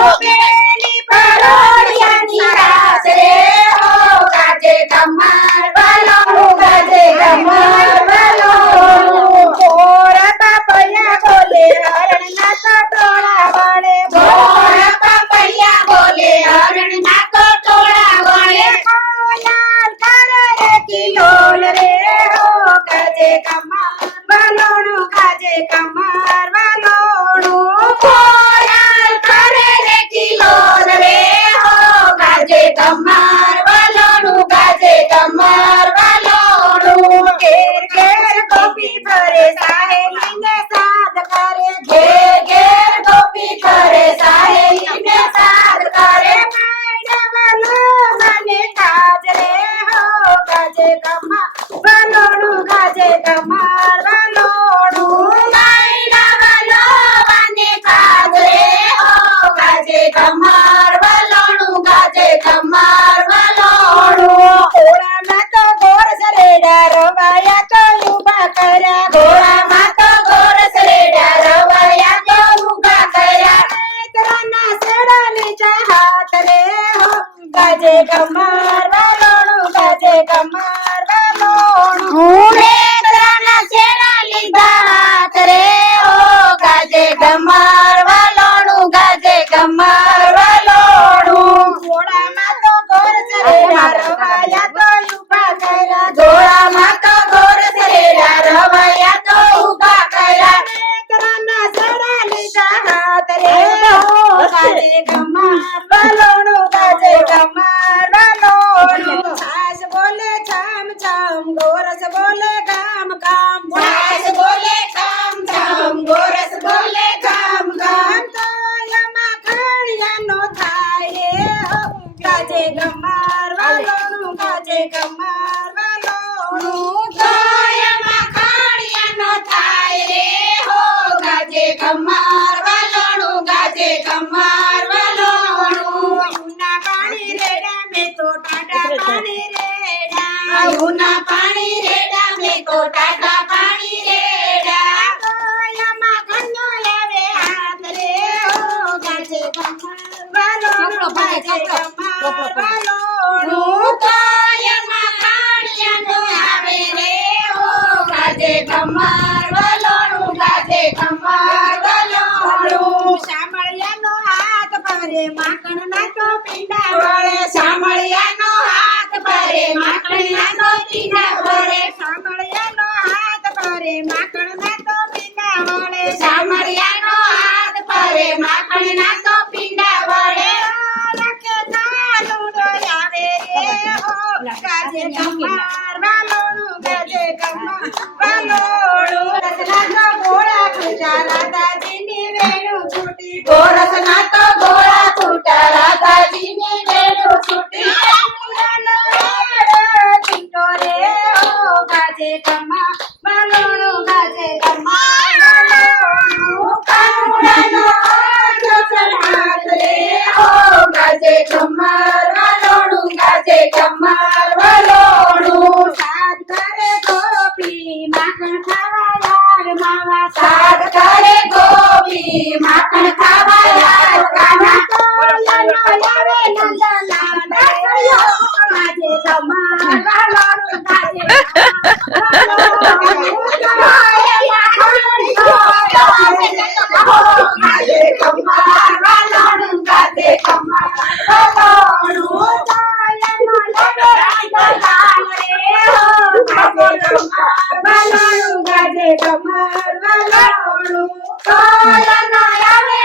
ઉભેલી પરોળિયાની રાસ રે હો ગાજે કમાર વાલોણું ગાજે કમાર વાલોણું ગોળ પાપૈયા બોલે હરણના કટોળા વળે ગોળ પાપૈયા બોલે હરણના કટોળા વળે કોલાલ કરે રે કિલોલ રે હો ગાજે કમાર વાલોણું ગાજે કમાર વાલોણું કોલાલ કરે રે કિલોલ રે હો ગાજે કમાર વાલોણું ગાજે કમાર વાલોણું ઘેર ઘેર ગોપી ફરે સાહેલીને સાદ કરે ઘેર ઘેર ગોપી ફરે સાહેલીને સાદ કરે માયડા વાલો મને કાજ રે હો ગાજે કમાર વાલોણું ગાજે કમાર વાલોણું માયડા વાલો મને કાજ રે હો ગાજે કમાર વાલોણું ગાજે કમાર વાલોણું ઘોડામાં તો ગોર સરેડા રવાયા તો ઉભા કર્યા ઘોડામાં તો ગોર સરેડા રવાયા તો ઉભા કર્યા નેત્રના સેડા લીધા હાથ રે હો ગાજે કમાર વાલોણું ગાજે કમાર વાલોણું નેત્રના સેડા લીધા હાથ રે હો ગાજે કમાર વાલોણું ગાજે કમાર વાલોણું ઘોડામાં તો ગોર સરેડા રવાયા તો ઉભા કર્યા ઘોડામાં તો ગોર સરેડા રવાયા તો ઉભા કર્યા નેત્રના સેડા લીધા હાથ રે હો ગાજે કમાર વાલોણું ગાજે કમાર વાલોણું છાસ બોલે છામ છામ ગોરસ બોલે ગામ ગામ છાસ બોલે છામ છામ ગોરસ બોલે ગામ ગામ તોયમાં ખાણિયાનો થાય રે હો ગાજે કમાર વાલોણું ગાજે કમાર વાલોણું તોયમાં ખાણિયાનો થાય રે હો ગાજે કમાર વાલોણું ગાજે કમાર વાલોણું ઉના પાણી રેડા મેં તો ટાટા પાણી રેડા ઉના પાણી રેડા મેં તો ટાટા પાણી રેડા તોયમાં ઘણો આવે હાથ રે હો ગાજે કમાર વાલોણું ગાજે કમાર વાલોણું તોયમાં ખાણિયાનો આવે રે હો ગાજે કમાર વાલોણું ગાજે કમાર વાલોણું શામળિયાનો હાથ પરે માખણના તો પીંડા વળે શામળિયાનો હાથ પરે માખણના તો પીંડા વળે શામળિયાનો હાથ પરે માખણના તો પીંડા વળે શામળિયાનો હાથ પરે માખણના તો પીંડા વળે લખે નાનું આવે રે હો ગાજે કમાર વાલોણું ગાજે કમાર વાલોણું રસના તો ગોળા ખૂટા રાધાજીની વેણું છૂટી ગોરસના તો ગોળા ખૂટા રાધાજીની વેણું છૂટી ચીટો રે હો ગાજે કમાર વાલોણું ગાજે કમાર વાલોણું કાનુડાનો આંખો ચઢાત રે હો ગાજે કમાર વાલોણું ગાજે કમાર વાલોણું સાદ કરે ગોપી માખણ ખાવા યાર માવા સાદ કરે ગોપી માખણ ખાવા યાર કાના તોયનો આવે નંદલાલ ગાજે કમાર વાલોણું ગાજે ગાજે કમાર વાલોણું ગાજે કમાર વાલોણું તોયનો આવે નંદલાલ રે હો ગાજે કમાર વાલોણું ગાજે કમાર વાલોણું તોયનો આવે